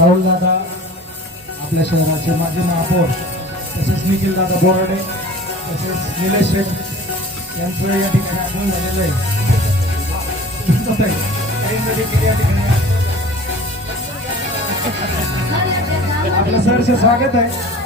राहुल दादा आपल्या शहराचे माजी महापौर, तसेच निखिल दादा बोराडे, तसेच निलेश शेठ यांचं या ठिकाणी आगमन झालेलं आहे. आपलं सहर्ष स्वागत आहे.